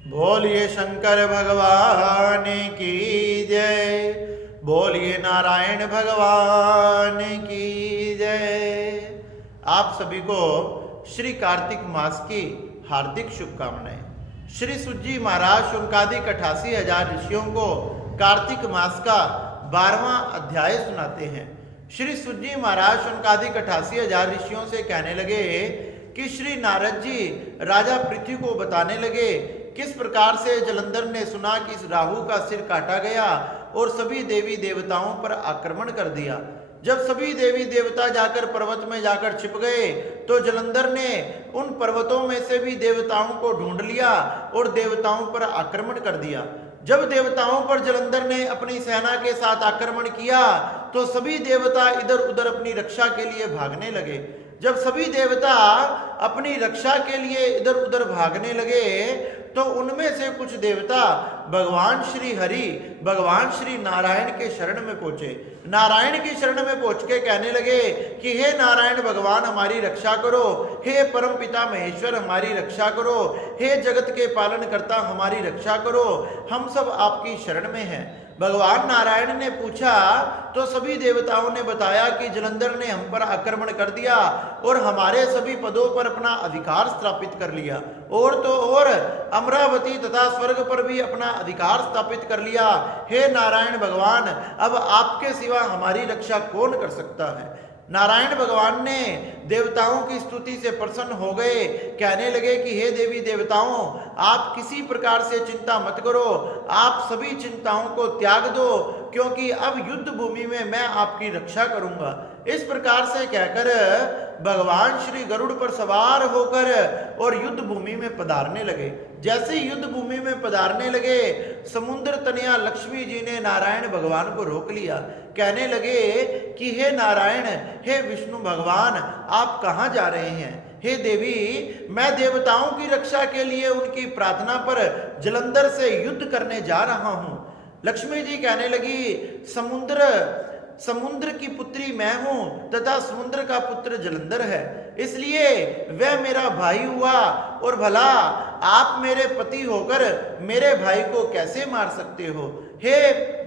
बोलिए शंकर भगवान की जय, बोलिए नारायण भगवान की जय। आप सभी को श्री कार्तिक मास की हार्दिक शुभकामनाएं। श्री सुजी महाराज शुनकादिक 88,000 ऋषियों को कार्तिक मास का 12वां अध्याय सुनाते हैं। श्री सुजी महाराज शुनकादिक 88,000 ऋषियों से कहने लगे कि श्री नारद जी राजा पृथ्वी को बताने लगे किस प्रकार से जलंधर ने सुना कि इस राहु का सिर काटा गया और सभी देवी देवताओं पर आक्रमण कर दिया। जब सभी देवी देवता जाकर पर्वत में जाकर छिप गए तो जलंधर ने उन पर्वतों में से भी देवताओं को ढूंढ लिया और देवताओं पर आक्रमण कर दिया। जब देवताओं पर जलंधर ने अपनी सेना के साथ आक्रमण किया तो सभी देवता इधर उधर अपनी रक्षा के लिए भागने लगे। जब सभी देवता अपनी रक्षा के लिए इधर उधर भागने लगे तो उनमें से कुछ देवता भगवान श्री हरि, भगवान श्री नारायण के शरण में पहुंचे। नारायण की शरण में पहुंच के कहने लगे कि हे नारायण भगवान हमारी रक्षा करो, हे परम पिता महेश्वर हमारी रक्षा करो, हे जगत के पालन करता हमारी रक्षा करो, हम सब आपकी शरण में हैं। भगवान नारायण ने पूछा तो सभी देवताओं ने बताया कि जलंधर ने हम पर आक्रमण कर दिया और हमारे सभी पदों पर अपना अधिकार स्थापित कर लिया, और तो और अमरावती तथा स्वर्ग पर भी अपना अधिकार स्थापित कर लिया। हे नारायण भगवान, अब आपके सिवा हमारी रक्षा कौन कर सकता है। नारायण भगवान ने देवताओं की स्तुति से प्रसन्न हो गए। कहने लगे कि हे देवी देवताओं, आप किसी प्रकार से चिंता मत करो, आप सभी चिंताओं को त्याग दो, क्योंकि अब युद्ध भूमि में मैं आपकी रक्षा करूंगा। इस प्रकार से कहकर भगवान श्री गरुड़ पर सवार होकर और युद्ध भूमि में पधारने लगे। जैसे युद्ध भूमि में पधारने लगे समुद्र तनया लक्ष्मी जी ने नारायण भगवान को रोक लिया। कहने लगे कि हे नारायण, हे विष्णु भगवान, आप कहाँ जा रहे हैं। हे देवी, मैं देवताओं की रक्षा के लिए उनकी प्रार्थना पर जलंधर से युद्ध करने जा रहा हूं। लक्ष्मी जी कहने लगी समुद्र की पुत्री मैं हूं तथा समुद्र का पुत्र जलंधर है, इसलिए वह मेरा भाई हुआ, और भला आप मेरे पति होकर मेरे भाई को कैसे मार सकते हो। हे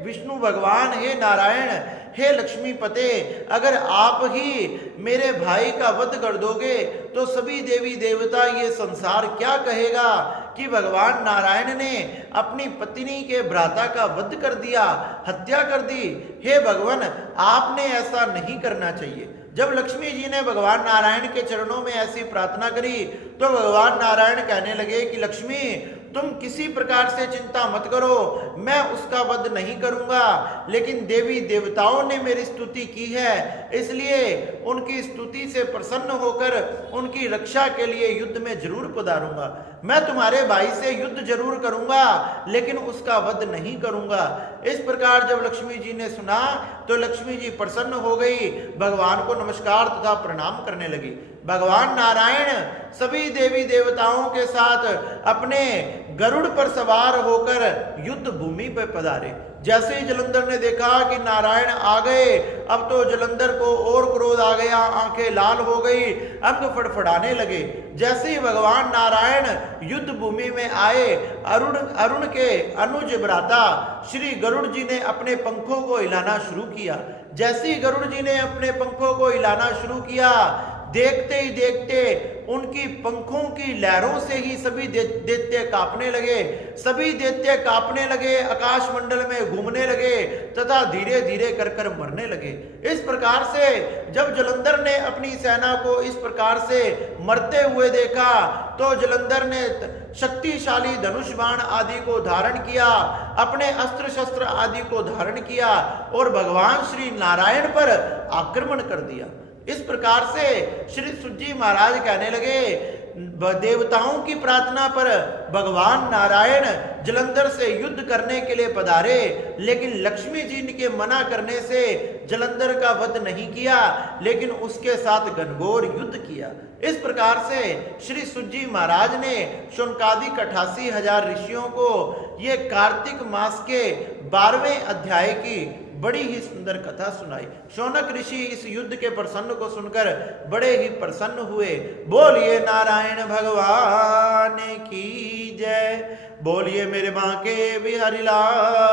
विष्णु भगवान, हे नारायण, हे लक्ष्मी पते, अगर आप ही मेरे भाई का वध कर दोगे तो सभी देवी देवता ये संसार क्या कहेगा कि भगवान नारायण ने अपनी पत्नी के भ्राता का वध कर दिया, हत्या कर दी। हे भगवान, आपने ऐसा नहीं करना चाहिए। जब लक्ष्मी जी ने भगवान नारायण के चरणों में ऐसी प्रार्थना करी तो भगवान नारायण कहने लगे कि लक्ष्मी, तुम किसी प्रकार से चिंता मत करो, मैं उसका वध नहीं करूंगा, लेकिन देवी देवताओं ने मेरी स्तुति की है, इसलिए उनकी स्तुति से प्रसन्न होकर उनकी रक्षा के लिए युद्ध में जरूर पधारूंगा। मैं तुम्हारे भाई से युद्ध जरूर करूंगा, लेकिन उसका वध नहीं करूंगा। इस प्रकार जब लक्ष्मी जी ने सुना तो लक्ष्मी जी प्रसन्न हो गई, भगवान को नमस्कार तथा प्रणाम करने लगी। भगवान नारायण सभी देवी देवताओं के साथ अपने गरुड़ पर सवार होकर युद्ध भूमि पर पधारे। जैसे ही जलंधर ने देखा कि नारायण आ गए, अब तो जलंधर को और क्रोध आ गया, आंखें लाल हो गई, अंग फड़फड़ाने लगे। जैसे ही भगवान नारायण युद्ध भूमि में आए, अरुण के अनुज भ्राता श्री गरुड़ जी ने अपने पंखों को हिलाना शुरू किया। जैसे ही गरुड़ जी ने अपने पंखों को हिलाना शुरू किया, देखते ही देखते उनकी पंखों की लहरों से ही सभी दैत्य कांपने लगे। सभी दैत्य कांपने लगे, आकाश मंडल में घूमने लगे तथा धीरे धीरे कर कर मरने लगे। इस प्रकार से जब जलंधर ने अपनी सेना को इस प्रकार से मरते हुए देखा तो जलंधर ने शक्तिशाली धनुष बाण आदि को धारण किया, अपने अस्त्र शस्त्र आदि को धारण किया और भगवान श्री नारायण पर आक्रमण कर दिया। इस प्रकार से श्री सुजी महाराज कहने लगे, देवताओं की प्रार्थना पर भगवान नारायण जलंधर से युद्ध करने के लिए पधारे, लेकिन लक्ष्मी जी के मना करने से जलंधर का वध नहीं किया, लेकिन उसके साथ घनघोर युद्ध किया। इस प्रकार से श्री सुजी महाराज ने शुनकादिक 88,000 ऋषियों को ये कार्तिक मास के 12वें अध्याय की बड़ी ही सुंदर कथा सुनाई। शौनक ऋषि इस युद्ध के प्रसन्न को सुनकर बड़े ही प्रसन्न हुए। बोलिए नारायण भगवान की जय, बोलिए मेरे बांके बिहारी लाल